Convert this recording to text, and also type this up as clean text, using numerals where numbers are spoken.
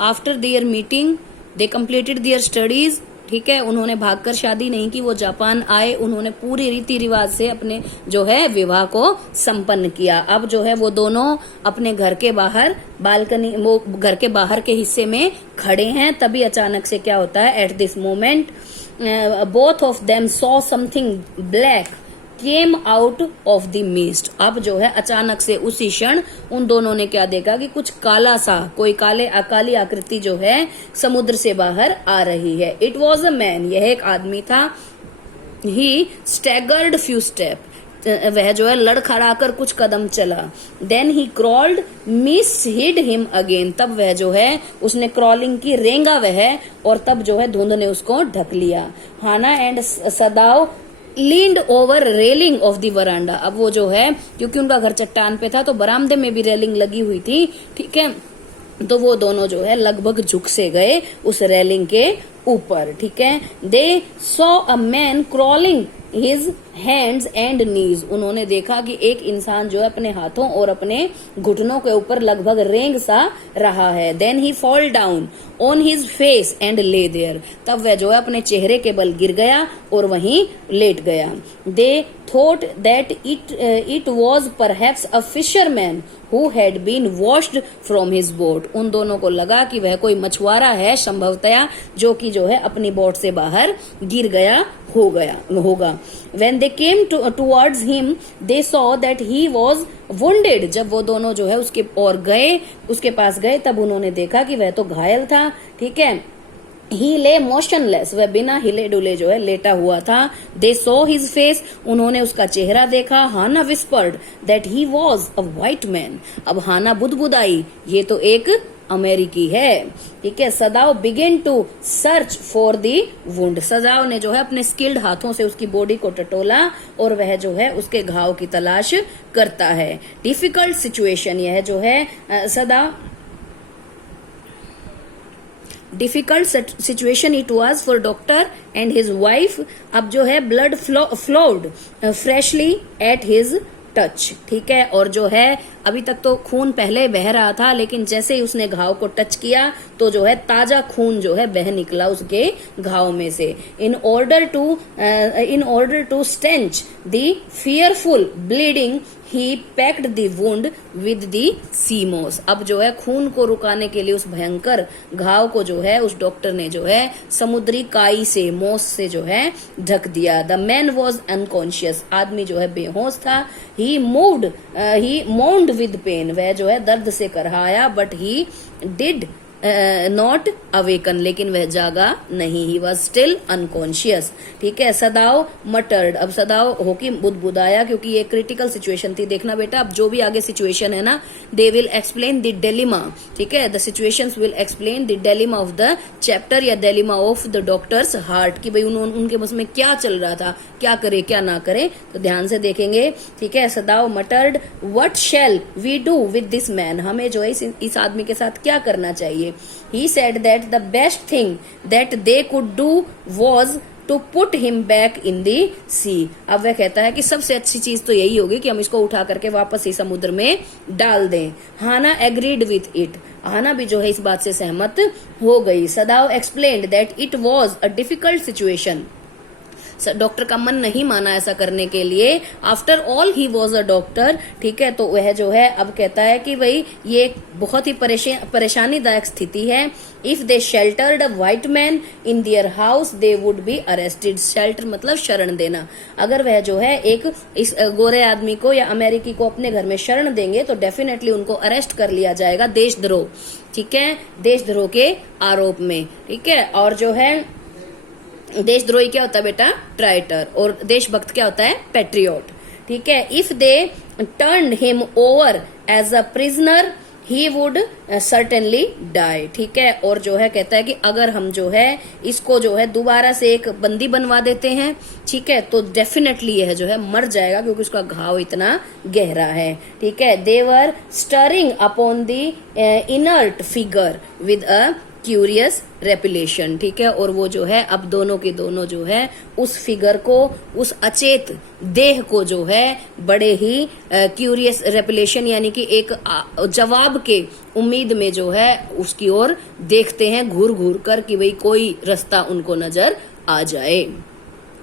After their meeting they completed their studies. ठीक है, उन्होंने भागकर शादी नहीं की, वो जापान आए, उन्होंने पूरी रीति रिवाज से अपने जो है विवाह को संपन्न किया। अब जो है वो दोनों अपने घर के बाहर बालकनी, वो घर के बाहर के हिस्से में खड़े हैं। तभी अचानक से क्या होता है, at this moment both of them saw something black came out of the mist. अब जो है अचानक से उसी क्षण उन दोनों ने क्या देखा कि कुछ काला सा, कोई काली आकृति जो है समुद्र से बाहर आ रही है। इट वॉज अ मैन, यह एक आदमी था। ही स्टैगर्ड फ्यू स्टेप, वह जो है लड़खड़ाकर कुछ कदम चला। Then he crawled miss hid him again, तब वह जो है उसने क्रॉलिंग की, रेंगा वह, और तब जो है धुंध ने उसको ढक लिया। Hana and Sadao leaned over railing of the veranda. अब वो जो है, क्योंकि उनका घर चट्टान पे था तो बरामदे में भी रेलिंग लगी हुई थी। ठीक है, तो वो दोनों जो है लगभग झुक से गए उस रेलिंग के ऊपर। ठीक है, they saw a man crawling his hands and knees. उन्होंने देखा कि एक इंसान जो है अपने हाथों और अपने घुटनों के ऊपर लगभग रेंग सा रहा है। Then he fall down on his face and lay there, तब वह जो है अपने चेहरे के बल गिर गया और वहीं लेट गया। They thought that it was perhaps a fisherman who had been washed from his boat. उन दोनों को लगा कि वह कोई मछुआरा है संभवतया, जो कि जो है अपनी बोट से बाहर गिर गया होगा। When they came towards him, they saw that he was wounded. जब वो दोनों जो है उसके पास गए, तब उन्होंने देखा कि वह तो घायल था। ठीक है, He lay motionless, वह बिना हिले डुले जो है लेटा हुआ था। They saw his face, उन्होंने उसका चेहरा देखा। हाना whispered that he was a white man. अब हाना बुदबुदाई, ये तो एक अमेरिकी है। ठीक है, Sadao begin to search for the wound. Sadao ने जो है अपने स्किल्ड हाथों से उसकी बॉडी को टटोला और वह जो है उसके घाव की तलाश करता है। डिफिकल्ट सिचुएशन, यह जो है सदाव difficult situation it was for doctor and his wife. अब जो है blood flowed freshly at his touch. ठीक है, और जो है अभी तक तो खून पहले बह रहा था, लेकिन जैसे ही उसने घाव को टच किया तो जो है ताजा खून जो है बह निकला उसके घाव में से। In order to stench the fearful bleeding he packed the wound with the sea moss. अब जो है खून को रुकाने के लिए उस भयंकर घाव को जो है उस डॉक्टर ने जो है समुद्री काई से, मोस से जो है ढक दिया। द मैन वॉज अनकॉन्शियस, आदमी जो है बेहोश था। ही मोन्ड विद पेन, वह जो है दर्द से करहाया। But he did not awaken, लेकिन वह जागा नहीं। He was still unconscious. ठीक है, सदाव मटर्ड, अब सदाव होकी बुदबुदाया, क्योंकि ये क्रिटिकल सिचुएशन थी। देखना बेटा, अब जो भी आगे सिचुएशन है ना, they will explain the dilemma. ठीक है, the situations will explain the dilemma of the chapter या dilemma of the doctor's heart, कि भाई उनके बस में क्या चल रहा था, क्या करे क्या ना करे, तो ध्यान से देखेंगे। ठीक है, Sadao muttered what shall we do with this man, हमें जो है इस आदमी के साथ क्या करना चाहिए। He said that the best thing that they could do was to put him back in the sea. अब वह कहता है कि सबसे अच्छी चीज तो यही होगी कि हम इसको उठा करके वापस ही समुद्र में डाल दें। हाना एग्रीड विथ इट, हाना भी जो है इस बात से सहमत हो गई। सदाव explained that it was a difficult situation, doctor का मन नहीं माना ऐसा करने के लिए। After all he was a doctor. ठीक है, तो वह जो है अब कहता है कि भाई ये बहुत ही परेशानीदायक स्थिति है। If they sheltered a white man in their house they would be arrested. Shelter मतलब शरण देना। अगर वह जो है एक इस गोरे आदमी को या अमेरिकी को अपने घर में शरण देंगे तो डेफिनेटली उनको अरेस्ट कर लिया जाएगा, देशद्रोह। ठीक है, देशद्रोह के आरोप में। ठीक है, और जो है देशद्रोही क्या होता है बेटा, ट्राइटर, और देशभक्त क्या होता है, पैट्रियोट। ठीक है, if they turned him over as a prisoner he would certainly die. ठीक है, और जो है कहता है कि अगर हम जो है इसको जो है दोबारा से एक बंदी बनवा देते हैं, ठीक है, तो डेफिनेटली यह जो है मर जाएगा, क्योंकि उसका घाव इतना गहरा है। ठीक है, they were staring upon the inert figure with a curious repulsion, ठीक है। और वो जो है अब दोनों के दोनों जो है उस फिगर को, उस अचेत देह को जो है बड़े ही क्यूरियस रेपिलेशन यानी कि एक जवाब के उम्मीद में जो है उसकी ओर देखते हैं घूर घूर कर कि भाई कोई रास्ता उनको नजर आ जाए।